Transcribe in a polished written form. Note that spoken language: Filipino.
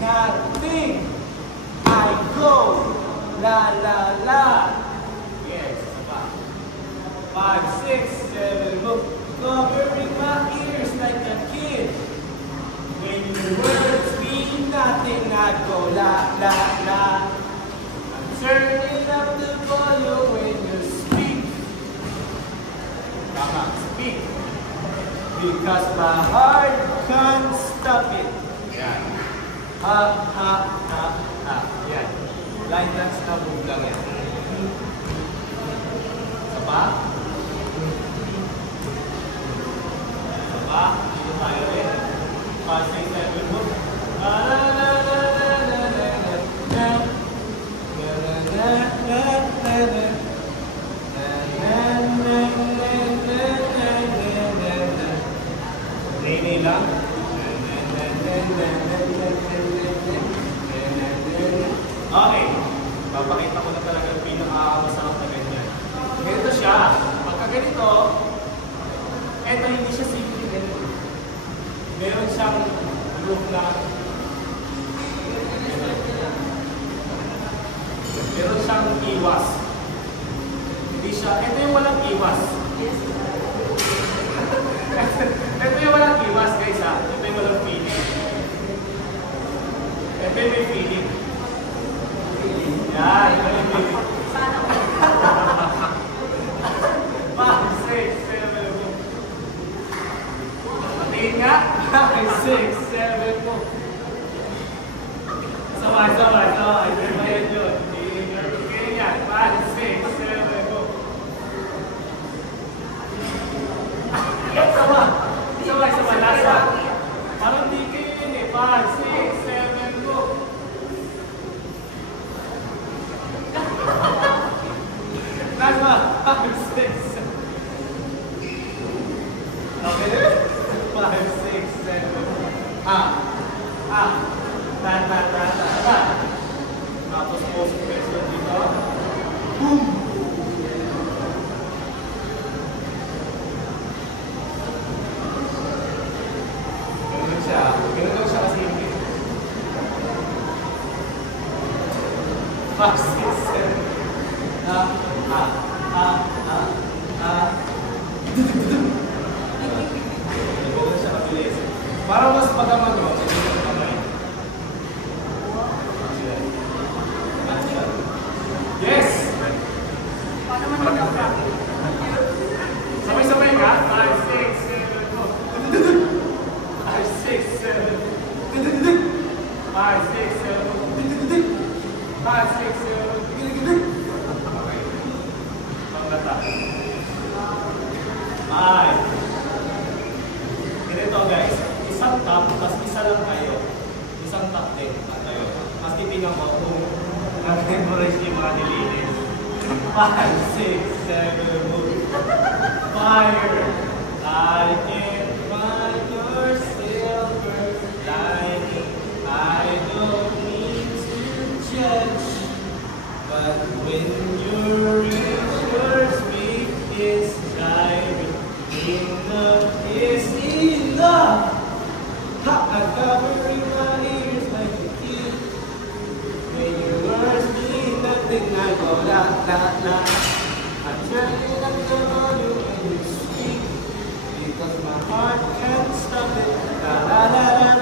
nothing. I go, la la la. Yes, about 5, 6, 7, move. Covering my ears like a kid. When your words mean nothing, I go la la la. I'm turning up the volume when you speak. Come on, speak. Because my heart can't stop it. Yeah. Ha ha ha ha. Yan. Line dance na move lang yan. Saba? Saba? Dito tayo rin. 5, 6, 7, move. La la la la la la la la. La la la la la la. Nini lang. Okay. Papakita ko na talaga yung pinaka-masarap na ganyan. Ganito siya. Pagka ganito, eto hindi siya simple ganito. Meron siyang loop na meron siyang iwas. Hindi siya, eto yung walang iwas. Ito yung walang iwas guys ha. Ito yung walang feeling. Ito yung may feeling. Yan, ito yung feeling. 5, 6, 7, mo. Patingin nga. 5, 6, 7, mo. Sabay. Ayan yun. Tingin nga. 5, 6, 7, mo. Sabay, lasa. Parang di kayo yun eh. 5, 6, 7, go. Lasa. 5, 6, 7. Okay. 5, 6, 7. Ta. Tapos post question dito. Boom. Ganun siya kasi yung 5, 6, 7. Ganun siya kabilis. Para mas pagaman mo, ganun siya kamay. Yes! Paano man nagkaka? Sabay-sabay ka? 5, 6, 7, go. 5, 6, 7. 5, 6, 7. 5, 6, 7. Okay. Panglata. 5. Ganito guys. Isang top, mas isa lang kayo. Isang top din. At tayo. Mas titignan mo kung nag-memorize yung mga nilinis. 5, 6, 7, move. Fire. I can find your silver lining. I don't need to judge, but when your speed is driving, enough is enough. I'm covering my ears like a kid. When your words mean nothing, I go la la la. I'm turning up the volume when you speak. Because my heart can't stop it. La la la la.